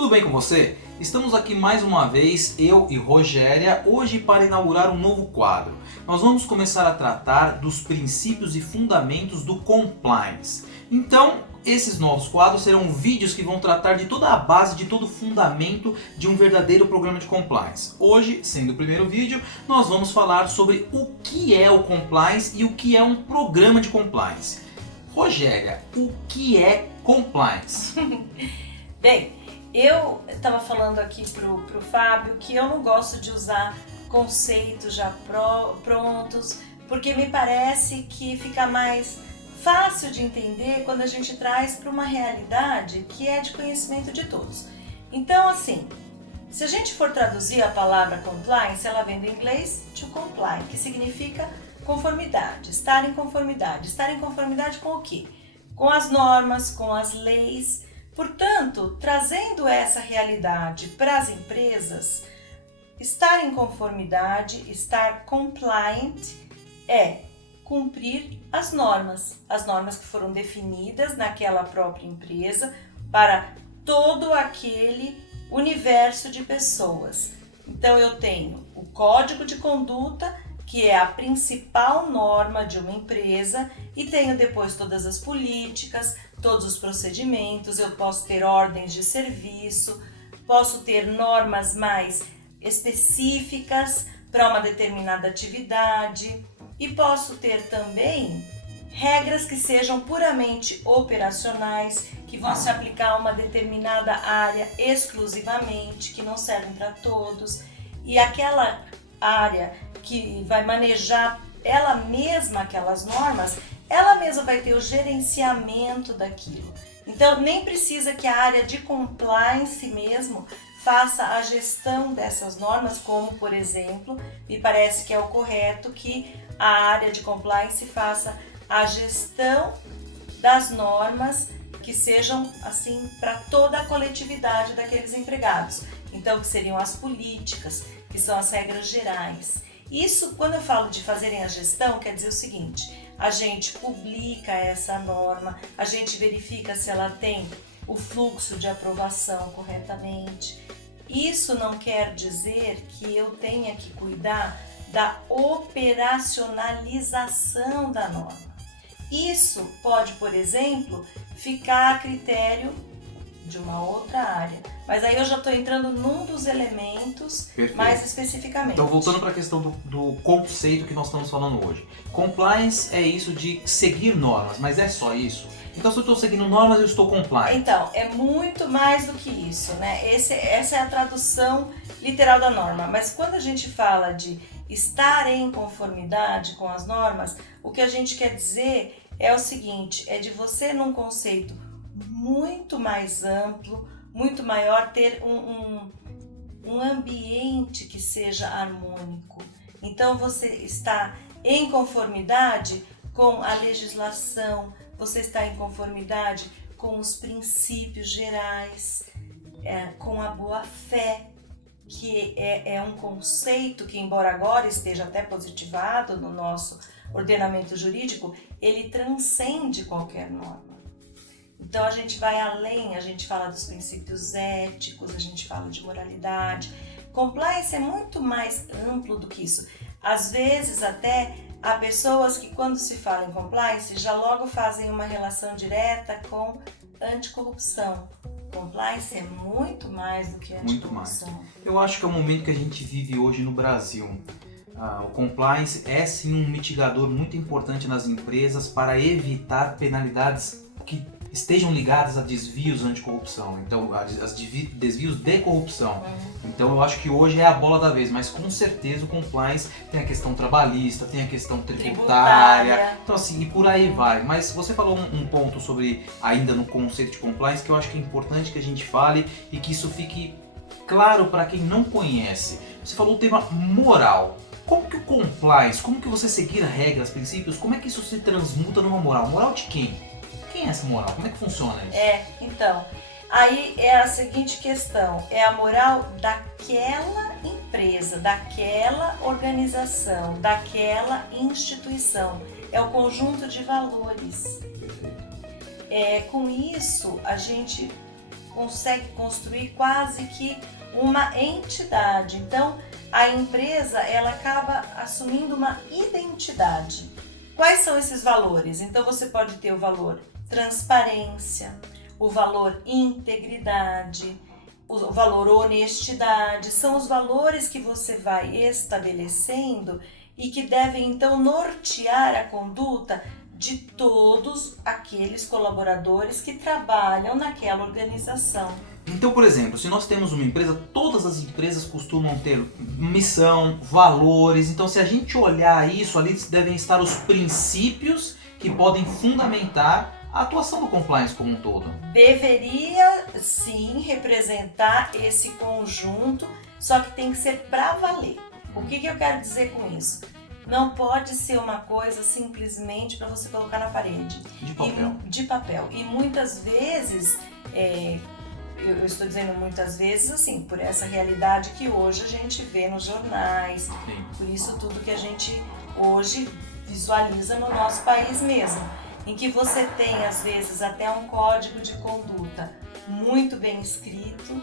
Tudo bem com você? Estamos aqui mais uma vez, eu e Rogéria, hoje para inaugurar um novo quadro. Nós vamos começar a tratar dos princípios e fundamentos do compliance. Então, esses novos quadros serão vídeos que vão tratar de toda a base, de todo o fundamento de um verdadeiro programa de compliance. Hoje, sendo o primeiro vídeo, nós vamos falar sobre o que é o compliance e o que é um programa de compliance. Rogéria, o que é compliance? Bem, eu estava falando aqui pro Fábio que eu não gosto de usar conceitos já prontos, porque me parece que fica mais fácil de entender quando a gente traz para uma realidade que é de conhecimento de todos. Então, assim, se a gente for traduzir a palavra compliance, ela vem do inglês to comply, que significa conformidade, estar em conformidade. Estar em conformidade com o quê? Com as normas, com as leis. Portanto, trazendo essa realidade para as empresas, estar em conformidade, estar compliant é cumprir as normas que foram definidas naquela própria empresa para todo aquele universo de pessoas. Então eu tenho o código de conduta, que é a principal norma de uma empresa, e tenho depois todas as políticas, todos os procedimentos, eu posso ter ordens de serviço, posso ter normas mais específicas para uma determinada atividade e posso ter também regras que sejam puramente operacionais, que vão se aplicar a uma determinada área exclusivamente, que não servem para todos, e aquela área que vai manejar ela mesma aquelas normas, ela mesma vai ter o gerenciamento daquilo. Então, nem precisa que a área de compliance mesmo faça a gestão dessas normas, como, por exemplo, me parece que é o correto que a área de compliance faça a gestão das normas que sejam, assim, para toda a coletividade daqueles empregados. Então, que seriam as políticas, que são as regras gerais. Isso, quando eu falo de fazerem a gestão, quer dizer o seguinte: a gente publica essa norma, a gente verifica se ela tem o fluxo de aprovação corretamente. Isso não quer dizer que eu tenha que cuidar da operacionalização da norma. Isso pode, por exemplo, ficar a critério de uma outra área. Mas aí eu já estou entrando num dos elementos. Perfeito. Mais especificamente. Então, voltando para a questão do conceito que nós estamos falando hoje. Compliance é isso de seguir normas, mas é só isso? Então, se eu estou seguindo normas, eu estou compliant. Então, é muito mais do que isso, né? Essa é a tradução literal da norma. Mas quando a gente fala de estar em conformidade com as normas, o que a gente quer dizer é o seguinte: é de você, num conceito muito mais amplo, muito maior, ter um ambiente que seja harmônico. Então você está em conformidade com a legislação, você está em conformidade com os princípios gerais, com a boa-fé, que é um conceito que, embora agora esteja até positivado no nosso ordenamento jurídico, ele transcende qualquer norma. Então a gente vai além, a gente fala dos princípios éticos, a gente fala de moralidade. Compliance é muito mais amplo do que isso. Às vezes até há pessoas que, quando se fala em compliance, já logo fazem uma relação direta com anticorrupção. Compliance é muito mais do que anticorrupção. Muito mais. Eu acho que é o momento que a gente vive hoje no Brasil. O compliance é sim um mitigador muito importante nas empresas para evitar penalidades que estejam ligadas a desvios anticorrupção, então desvios de corrupção. Então eu acho que hoje é a bola da vez, mas com certeza o compliance tem a questão trabalhista, tem a questão tributária. Então assim, e por aí vai. Mas você falou um ponto sobre, ainda no conceito de compliance, que eu acho que é importante que a gente fale e que isso fique claro para quem não conhece. Você falou o tema moral. Como que o compliance, como que você seguir regras, princípios, como é que isso se transmuta numa moral? Moral de quem? Quem é essa moral? Como é que funciona isso? Então, aí é a seguinte questão: é a moral daquela empresa, daquela organização, daquela instituição. É o conjunto de valores. Com isso, a gente consegue construir quase que uma entidade. Então, a empresa ela acaba assumindo uma identidade. Quais são esses valores? Então, você pode ter o valor transparência, o valor integridade, o valor honestidade. São os valores que você vai estabelecendo e que devem, então, nortear a conduta de todos aqueles colaboradores que trabalham naquela organização. Então, por exemplo, se nós temos uma empresa, todas as empresas costumam ter missão, valores. Então, se a gente olhar isso, ali devem estar os princípios que podem fundamentar a atuação do compliance como um todo. Deveria, sim, representar esse conjunto, só que tem que ser para valer. O que eu quero dizer com isso? Não pode ser uma coisa simplesmente para você colocar na parede. De papel. De papel. E muitas vezes, eu estou dizendo muitas vezes assim, por essa realidade que hoje a gente vê nos jornais, Sim. por isso tudo que a gente hoje visualiza no nosso país mesmo, em que você tem às vezes até um código de conduta muito bem escrito,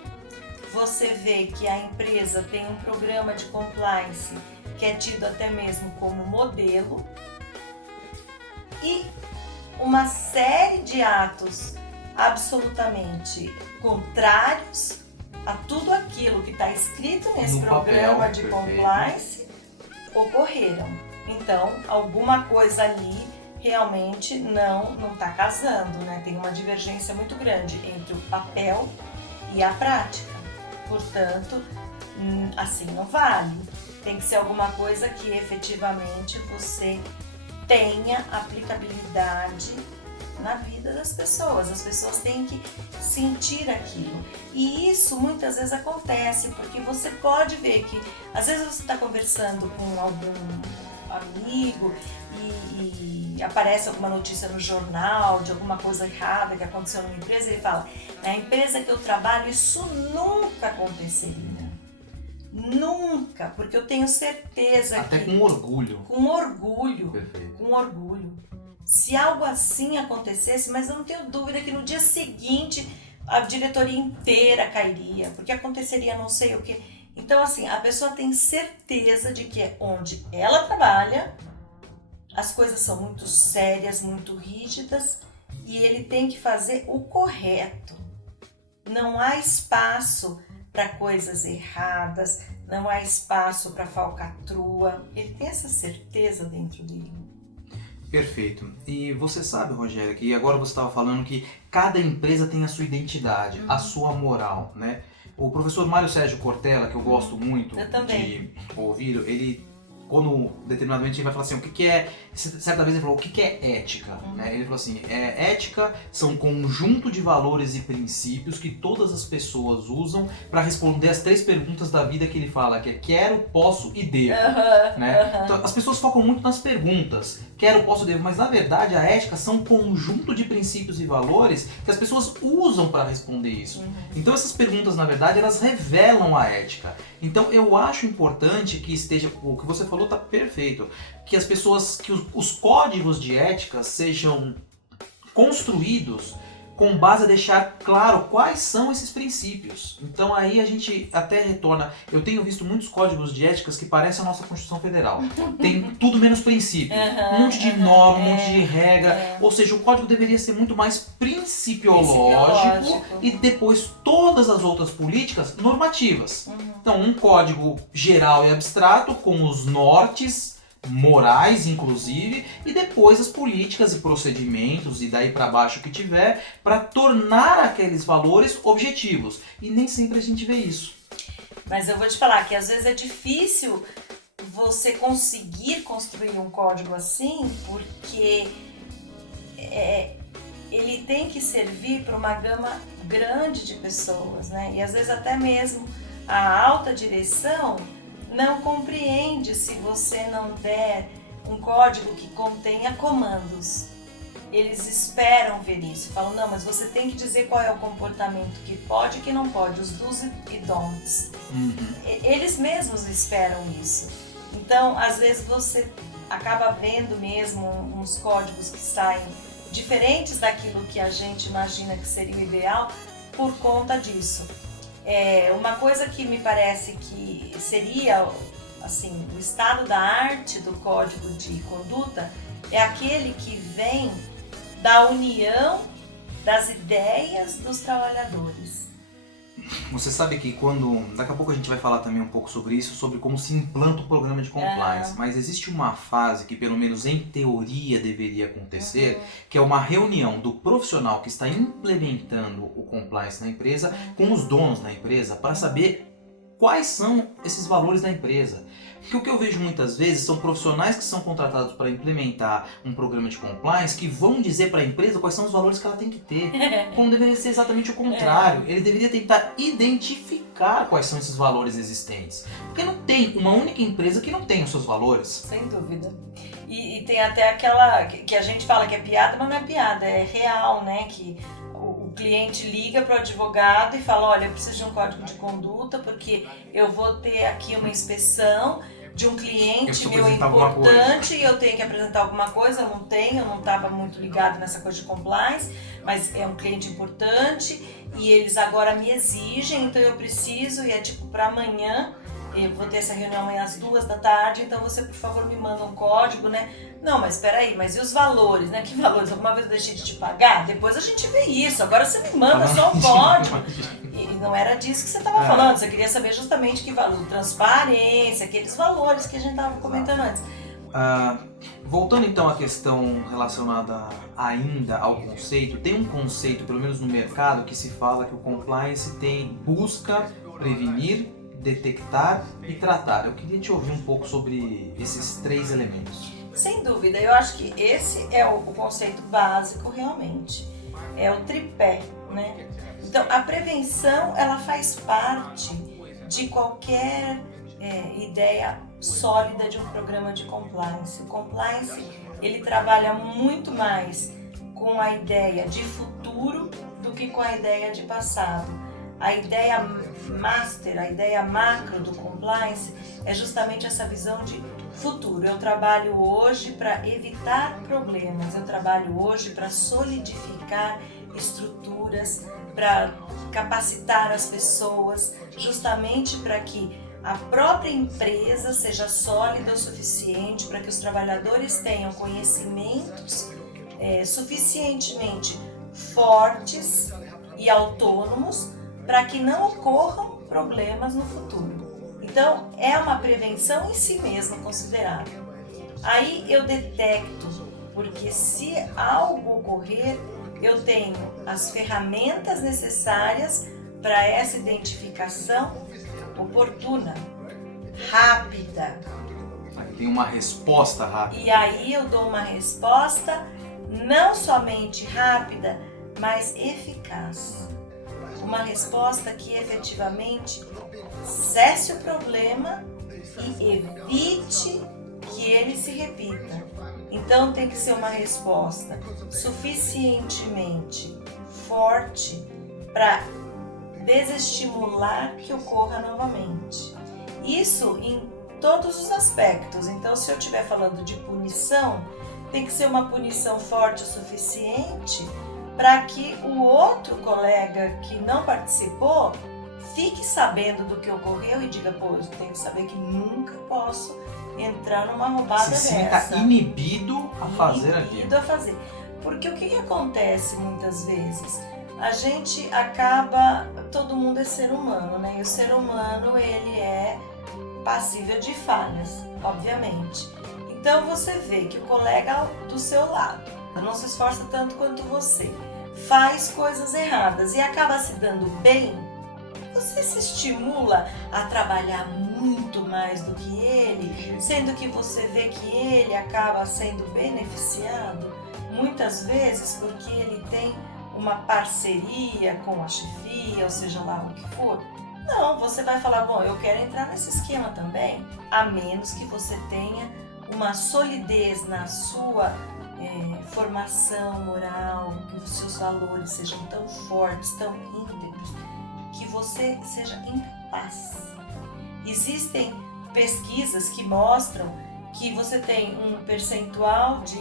você vê que a empresa tem um programa de compliance que é tido até mesmo como modelo e uma série de atos absolutamente contrários a tudo aquilo que está escrito nesse No programa papel, de perfeito. compliance ocorreram. Então, alguma coisa ali realmente não está casando, né? Tem uma divergência muito grande entre o papel e a prática. Portanto, assim não vale. Tem que ser alguma coisa que efetivamente você tenha aplicabilidade na vida das pessoas. As pessoas têm que sentir aquilo. E isso muitas vezes acontece, porque você pode ver que às vezes você está conversando com algum amigo e aparece alguma notícia no jornal de alguma coisa errada que aconteceu numa empresa e ele fala: na empresa que eu trabalho isso nunca aconteceria. Nunca, porque eu tenho certeza Até que... com orgulho. Com orgulho. Perfeito. Com orgulho. Se algo assim acontecesse, mas eu não tenho dúvida que no dia seguinte a diretoria inteira cairia, porque aconteceria não sei o que. Então, assim, a pessoa tem certeza de que onde ela trabalha, as coisas são muito sérias, muito rígidas, e ele tem que fazer o correto. Não há espaço para coisas erradas, não há espaço para falcatrua. Ele tem essa certeza dentro dele. Perfeito. E você sabe, Rogério, que agora você estava falando que cada empresa tem a sua identidade, a sua moral, né? O professor Mário Sérgio Cortella, que eu gosto muito de ouvir, ele, quando determinadamente ele vai falar assim, o que é, certa vez ele falou, o que é ética? Né? Ele falou assim, ética são um conjunto de valores e princípios que todas as pessoas usam para responder as 3 perguntas da vida que ele fala, que é quero, posso e devo. Né? Então, as pessoas focam muito nas perguntas, quero, posso, devo, mas na verdade a ética são um conjunto de princípios e valores que as pessoas usam para responder isso. Então essas perguntas, na verdade, elas revelam a ética. Então eu acho importante que esteja, o que você falou está perfeito, que as pessoas, que os códigos de ética sejam construídos com base a deixar claro quais são esses princípios. Então aí a gente até retorna, eu tenho visto muitos códigos de éticas que parecem a nossa Constituição Federal. Tem tudo menos princípio, um monte de norma, um monte de regra, ou seja, o código deveria ser muito mais principiológico e depois todas as outras políticas normativas. Então um código geral e abstrato com os nortes, morais inclusive, e depois as políticas e procedimentos e daí para baixo que tiver para tornar aqueles valores objetivos, e nem sempre a gente vê isso. Mas eu vou te falar que às vezes é difícil você conseguir construir um código assim, porque ele tem que servir para uma gama grande de pessoas, né? E às vezes até mesmo a alta direção não compreende se você não der um código que contenha comandos. Eles esperam ver isso, falam, não, mas você tem que dizer qual é o comportamento que pode e que não pode, os do's e don'ts. Eles mesmos esperam isso. Então, às vezes você acaba vendo mesmo uns códigos que saem diferentes daquilo que a gente imagina que seria o ideal, por conta disso. Uma coisa que me parece que seria assim, o estado da arte do código de conduta é aquele que vem da união das ideias dos trabalhadores. Você sabe que daqui a pouco a gente vai falar também um pouco sobre isso, sobre como se implanta o programa de compliance, mas existe uma fase que pelo menos em teoria deveria acontecer, que é uma reunião do profissional que está implementando o compliance na empresa com os donos da empresa para saber quais são esses valores da empresa. Porque o que eu vejo muitas vezes são profissionais que são contratados para implementar um programa de compliance que vão dizer para a empresa quais são os valores que ela tem que ter. Quando deveria ser exatamente o contrário. Ele deveria tentar identificar quais são esses valores existentes. Porque não tem uma única empresa que não tem os seus valores. Sem dúvida. E tem até aquela que a gente fala que é piada, mas não é piada, é real, né? Que o cliente liga para o advogado e fala, olha, eu preciso de um código de conduta porque eu vou ter aqui uma inspeção de um cliente meu importante e eu tenho que apresentar alguma coisa, eu não estava muito ligado nessa coisa de compliance, mas é um cliente importante e eles agora me exigem, então eu preciso, e é tipo para amanhã, eu vou ter essa reunião amanhã às 14h, então você, por favor, me manda um código, né? Não, mas espera aí, mas e os valores, né? Que valores? Alguma vez eu deixei de te pagar? Depois a gente vê isso, agora você me manda só um código. E não era disso que você estava falando, você queria saber justamente que valor, transparência, aqueles valores que a gente estava comentando antes. Voltando então à questão relacionada ainda ao conceito, tem um conceito, pelo menos no mercado, que se fala que o compliance busca prevenir, detectar e tratar. Eu queria te ouvir um pouco sobre esses 3 elementos. Sem dúvida, eu acho que esse é o conceito básico realmente. É o tripé, né? Então, a prevenção, ela faz parte de qualquer ideia sólida de um programa de compliance. O compliance, ele trabalha muito mais com a ideia de futuro do que com a ideia de passado. A ideia master, a ideia macro do compliance é justamente essa visão de futuro. Eu trabalho hoje para evitar problemas, eu trabalho hoje para solidificar estruturas, para capacitar as pessoas, justamente para que a própria empresa seja sólida o suficiente para que os trabalhadores tenham conhecimentos suficientemente fortes e autônomos para que não ocorram problemas no futuro. Então, é uma prevenção em si mesma considerada. Aí eu detecto, porque se algo ocorrer, eu tenho as ferramentas necessárias para essa identificação oportuna, rápida. Tem uma resposta rápida. E aí eu dou uma resposta não somente rápida, mas eficaz. Uma resposta que efetivamente cesse o problema e evite que ele se repita. Então tem que ser uma resposta suficientemente forte para desestimular que ocorra novamente. Isso em todos os aspectos. Então, se eu estiver falando de punição, tem que ser uma punição forte o suficiente para que o outro colega que não participou fique sabendo do que ocorreu e diga, pô, eu tenho que saber que nunca posso entrar numa roubada dessa. Se sinta inibido a fazer aquilo. Inibido a fazer. Porque o que acontece muitas vezes? A gente acaba, todo mundo é ser humano, né? E o ser humano, ele é passível de falhas, obviamente. Então você vê que o colega do seu lado não se esforça tanto quanto você, faz coisas erradas e acaba se dando bem, você se estimula a trabalhar muito mais do que ele, sendo que você vê que ele acaba sendo beneficiado, muitas vezes porque ele tem uma parceria com a chefia, ou seja lá o que for. Não, você vai falar, bom, eu quero entrar nesse esquema também, a menos que você tenha uma solidez na sua formação moral, que os seus valores sejam tão fortes, tão íntegros, que você seja incapaz. Existem pesquisas que mostram que você tem um percentual de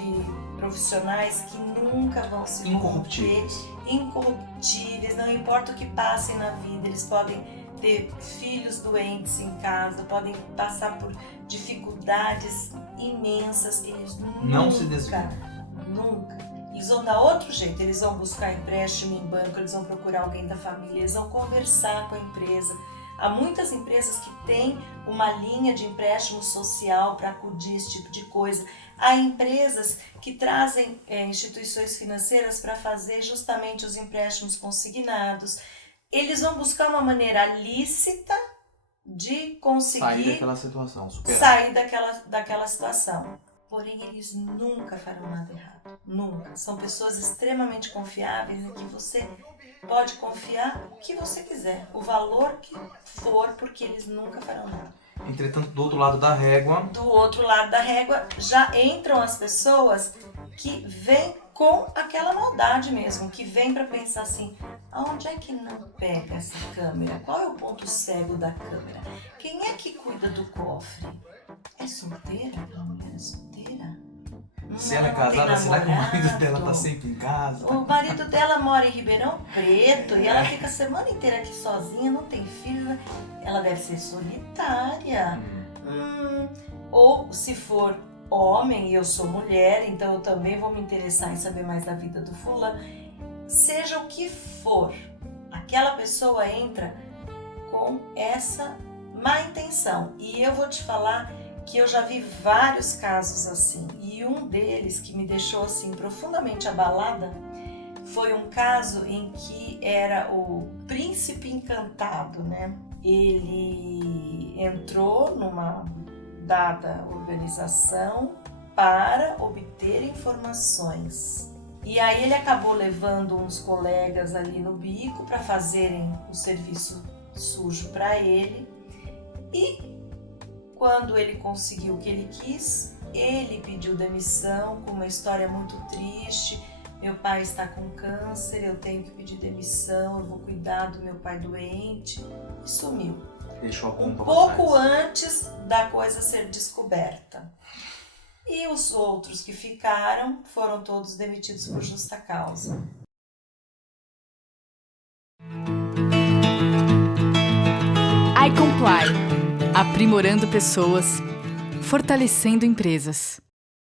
profissionais que nunca vão se Incorruptíveis. incorruptíveis, não importa o que passem na vida, eles podem ter filhos doentes em casa, podem passar por dificuldades imensas, eles Não se desviam. nunca. Eles vão dar outro jeito, eles vão buscar empréstimo em banco, eles vão procurar alguém da família, eles vão conversar com a empresa. Há muitas empresas que têm uma linha de empréstimo social para acudir esse tipo de coisa. Há empresas que trazem instituições financeiras para fazer justamente os empréstimos consignados. Eles vão buscar uma maneira lícita de conseguir Sair daquela situação, superar. sair daquela situação. Porém, eles nunca farão nada errado. Nunca. São pessoas extremamente confiáveis em que você pode confiar o que você quiser, o valor que for, porque eles nunca farão nada. Entretanto, do outro lado da régua, Do outro lado da régua já entram as pessoas que vêm com aquela maldade mesmo, que vêm para pensar assim, aonde é que não pega essa câmera? Qual é o ponto cego da câmera? Quem é que cuida do cofre? É solteira? Aquela mulher é solteira? se ela é Não tem casada, será que o marido namorado? dela tá sempre em casa? O marido dela mora em Ribeirão Preto e ela fica a semana inteira aqui sozinha, não tem filho. Ela deve ser solitária. Ou se for homem e eu sou mulher, então eu também vou me interessar em saber mais da vida do fulano. Seja o que for, aquela pessoa entra com essa má intenção. E eu vou te falar que eu já vi vários casos assim. E um deles que me deixou assim profundamente abalada foi um caso em que era o príncipe encantado, né? Ele entrou numa dada organização para obter informações. E aí ele acabou levando uns colegas ali no bico para fazerem o serviço sujo para ele. E quando ele conseguiu o que ele quis, ele pediu demissão com uma história muito triste. Meu pai está com câncer, eu tenho que pedir demissão, eu vou cuidar do meu pai doente. E sumiu. Deixou a bomba Pouco pra trás. antes da coisa ser descoberta. E os outros que ficaram foram todos demitidos por justa causa. iComply, aprimorando pessoas, fortalecendo empresas.